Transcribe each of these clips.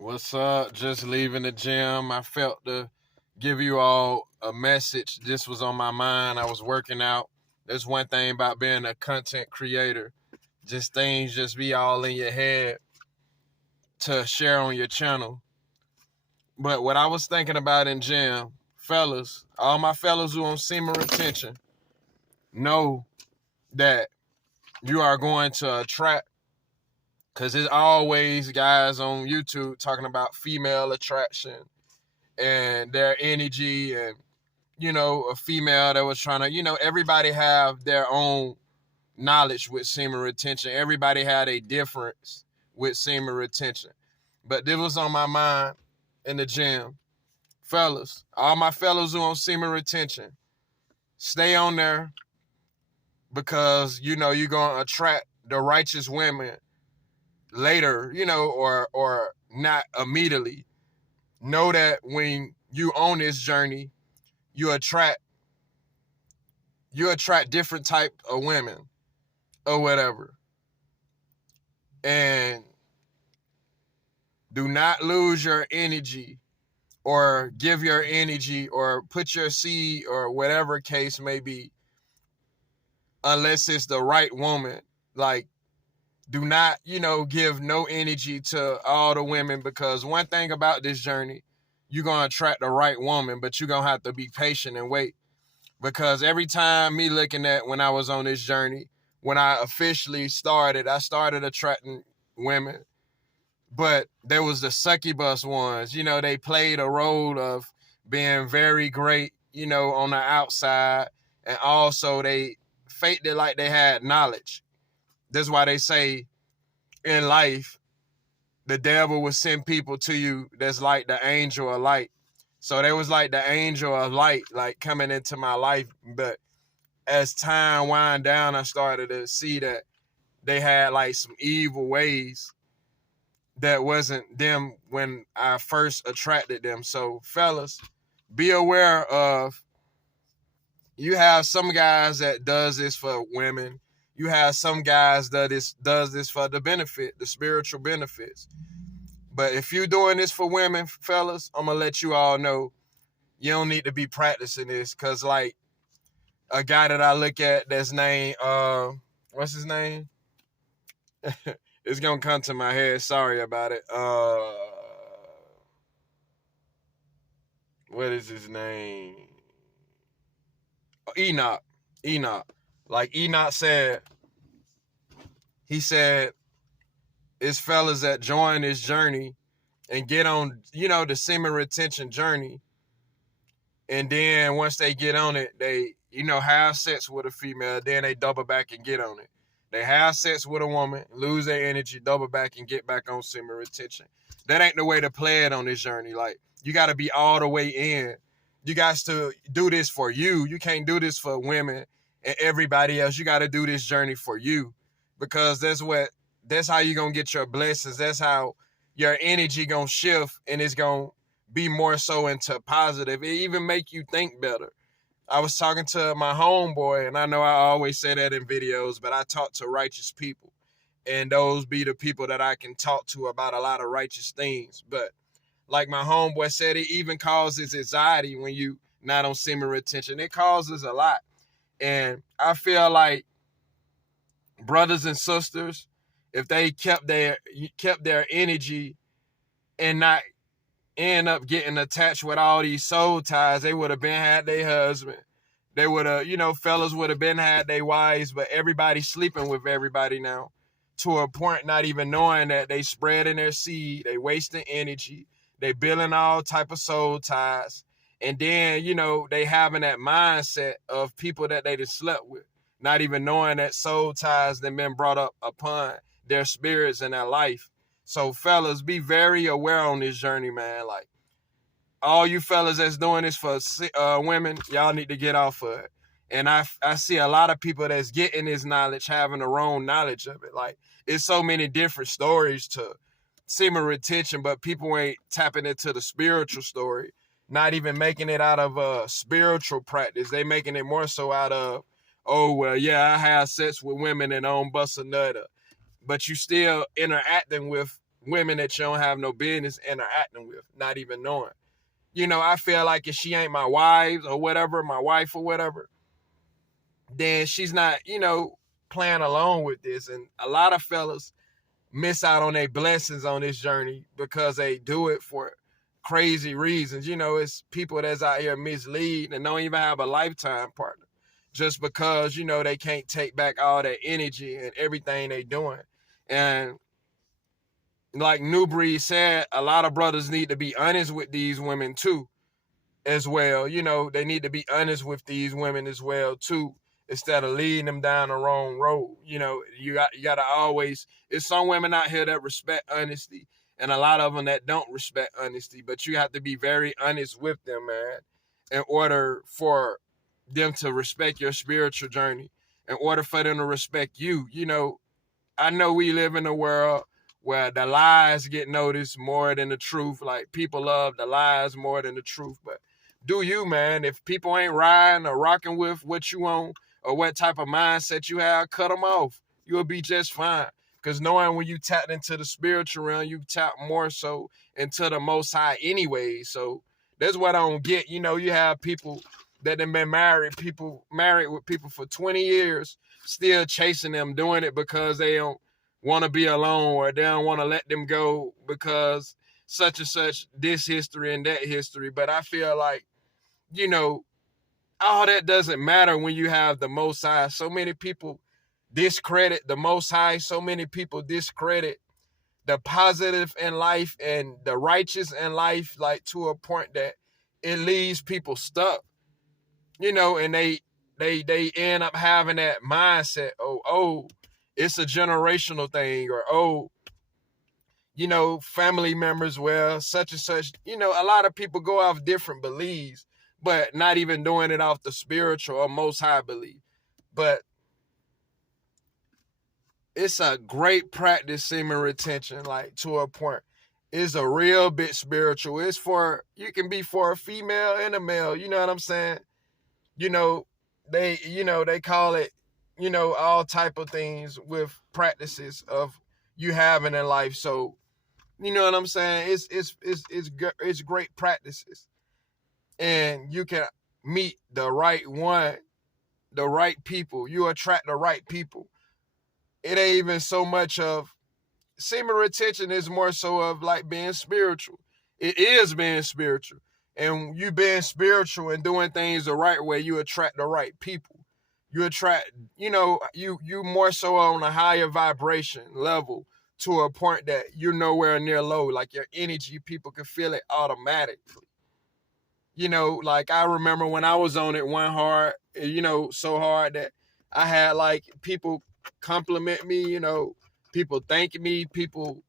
What's up? Just leaving the gym. I felt to give you all a message. This was on my mind. I was working out. There's one thing about being a content creator. Just things just be all in your head to share on your channel. But what I was thinking about in gym, fellas, all my fellas who on semen retention, know that you are going to attract, because there's always guys on YouTube talking about female attraction and their energy, and a female that was trying to, everybody have their own knowledge with semen retention. Everybody had a difference with semen retention. But this was on my mind in the gym. Fellas, all my fellas who on semen retention, stay on there, because you're gonna attract the righteous women later, or not immediately. Know that when you on this journey, you attract different type of women or whatever. And do not lose your energy or give your energy or put your seed or whatever case may be unless it's the right woman. Like, do not, give no energy to all the women, because one thing about this journey, you're going to attract the right woman, but you're going to have to be patient and wait. Because every time me looking at when I was on this journey, when I officially started, I started attracting women, but there was the succubus ones. They played a role of being very great, on the outside, and also they faked it like they had knowledge. That's why they say in life, the devil will send people to you that's like the angel of light. So there was like the angel of light, like coming into my life. But as time wind down, I started to see that they had like some evil ways that wasn't them when I first attracted them. So fellas, be aware of, you have some guys that does this for women. You have some guys that does this for the benefit, the spiritual benefits. But if you're doing this for women, fellas, I'm gonna let you all know you don't need to be practicing this. Cause like a guy that I look at that's named what's his name? It's gonna come to my head. Sorry about it. What is his name? Enoch. Enoch. Like Enoch said, he said, it's fellas that join this journey and get on, the semen retention journey. And then once they get on it, they, have sex with a female, then they double back and get on it. They have sex with a woman, lose their energy, double back and get back on semen retention. That ain't the way to play it on this journey. Like, you got to be all the way in. You guys to do this for you. You can't do this for women and everybody else. You got to do this journey for you, because that's how you're going to get your blessings. That's how your energy going to shift, and it's going to be more so into positive. It even make you think better. I was talking to my homeboy, and I know I always say that in videos, but I talk to righteous people, and those be the people that I can talk to about a lot of righteous things. But like my homeboy said, it even causes anxiety when you not on semen retention. It causes a lot. And I feel like brothers and sisters, if they kept their energy and not end up getting attached with all these soul ties, they would have been had their husband. They would have, fellas would have been had their wives, but everybody's sleeping with everybody now, to a point not even knowing that they spreading their seed, they wasting energy, they building all type of soul ties. And then, they having that mindset of people that they just slept with, not even knowing that soul ties that been brought up upon their spirits and their life. So fellas, be very aware on this journey, man. Like, all you fellas that's doing this for women, y'all need to get off of it. And I see a lot of people that's getting this knowledge having the wrong knowledge of it. Like, it's so many different stories to semen retention, but people ain't tapping into the spiritual story, not even making it out of a spiritual practice. They making it more so out of, oh, well, yeah, I have sex with women and I don't bust a nut up. But you still interacting with women that you don't have no business interacting with, not even knowing. I feel like if she ain't my wife or whatever, my wife or whatever, then she's not, playing along with this. And a lot of fellas miss out on their blessings on this journey because they do it for crazy reasons. It's people that's out here mislead and don't even have a lifetime partner just because, they can't take back all that energy and everything they doing. And like New Breed said, a lot of brothers need to be honest with these women too, as well. They need to be honest with these women as well too, instead of leading them down the wrong road. You got to always. There's some women out here that respect honesty, and a lot of them that don't respect honesty. But you have to be very honest with them, man, in order for them to respect your spiritual journey. In order for them to respect you, I know we live in a world where the lies get noticed more than the truth. Like, people love the lies more than the truth. But do you, man? If people ain't riding or rocking with what you own or what type of mindset you have, cut them off. You'll be just fine. Because knowing when you tap into the spiritual realm, you tap more so into the Most High anyway. So that's what I don't get. You have people that have been married with people for 20 years, still chasing them, doing it because they don't want to be alone or they don't want to let them go because such and such, this history and that history. But I feel like, all that doesn't matter when you have the Most High. So many people discredit the Most High. So many people discredit the positive in life and the righteous in life, like to a point that it leaves people stuck. And they end up having that mindset, oh, it's a generational thing, or family members, well, such and such. A lot of people go off different beliefs, but not even doing it off the spiritual or Most High belief. But it's a great practice, semen retention, like to a point. It's a real bit spiritual. You can be for a female and a male, you know what I'm saying? They call it, all type of things with practices of you having in life. So, you know what I'm saying? It's great practices. And you can meet the right one, the right people. You attract the right people. It ain't even so much of semen retention, is more so of like being spiritual. It is being spiritual. And you being spiritual and doing things the right way, you attract the right people. You attract, you more so on a higher vibration level to a point that you're nowhere near low. Like your energy, people can feel it automatically. Like I remember when I was on it one hard, so hard that I had like people compliment me, people thank me, people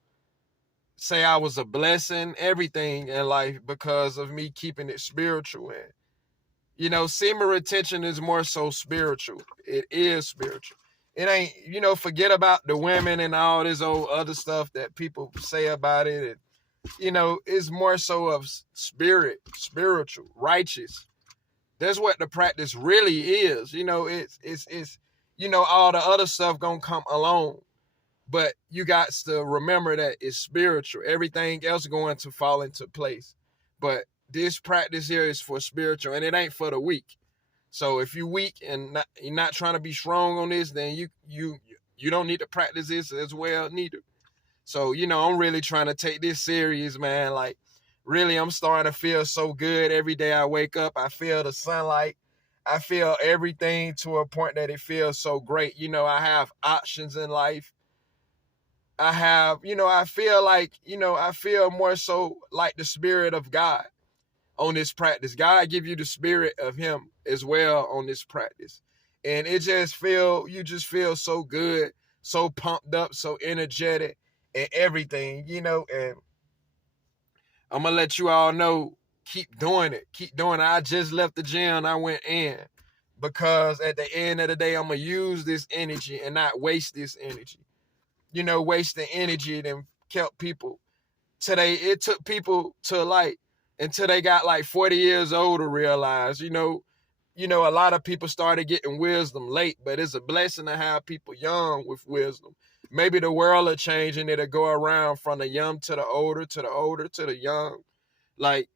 say I was a blessing, everything in life because of me keeping it spiritual. And, semen retention is more so spiritual. It is spiritual. It ain't, forget about the women and all this old other stuff that people say about it. It's more so of spiritual, righteous. That's what the practice really is. It's all the other stuff gonna come along. But you got to remember that it's spiritual. Everything else going to fall into place. But this practice here is for spiritual, and it ain't for the weak. So if you're weak and you're not trying to be strong on this, then you don't need to practice this as well neither. So, I'm really trying to take this serious, man. Like, really, I'm starting to feel so good every day I wake up. I feel the sunlight. I feel everything to a point that it feels so great. I have options in life. I have, I feel like, I feel more so like the spirit of God on this practice. God give you the spirit of him as well on this practice. And you just feel so good, so pumped up, so energetic and everything, and I'm going to let you all know, keep doing it. Keep doing it. I just left the gym. I went in because at the end of the day, I'm going to use this energy and not waste this energy. Wasting energy and kept people. Today, it took people to until they got 40 years old to realize, a lot of people started getting wisdom late, but it's a blessing to have people young with wisdom maybe the world will change and it'll go around from the young to the older, to the older to the young. Like,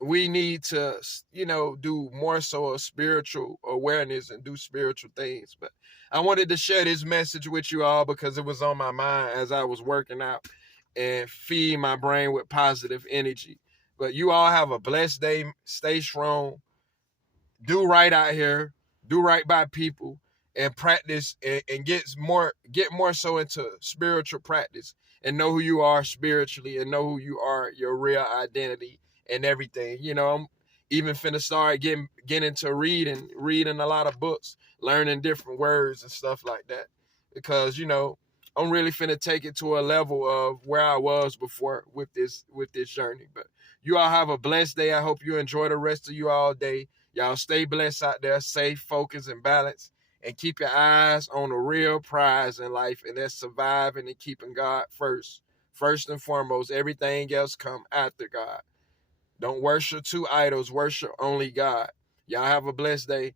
we need to, do more so of spiritual awareness and do spiritual things. But I wanted to share this message with you all because it was on my mind as I was working out and feed my brain with positive energy. But you all have a blessed day. Stay strong. Do right out here. Do right by people and practice and get more so into spiritual practice and know who you are spiritually and know who you are, your real identity and everything. I'm even finna start getting into reading a lot of books, learning different words and stuff like that. Because, I'm really finna take it to a level of where I was before with this journey. But you all have a blessed day. I hope you enjoy the rest of you all day. Y'all stay blessed out there, safe, focused, and balanced. And keep your eyes on the real prize in life, and that's surviving and keeping God first. First and foremost, everything else come after God. Don't worship two idols, worship only God. Y'all have a blessed day.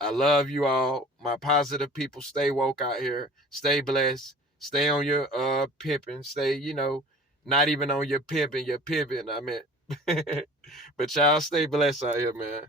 I love you all. My positive people, stay woke out here. Stay blessed. Stay on your pimping. Stay, not even on your pimping, I meant. But y'all stay blessed out here, man.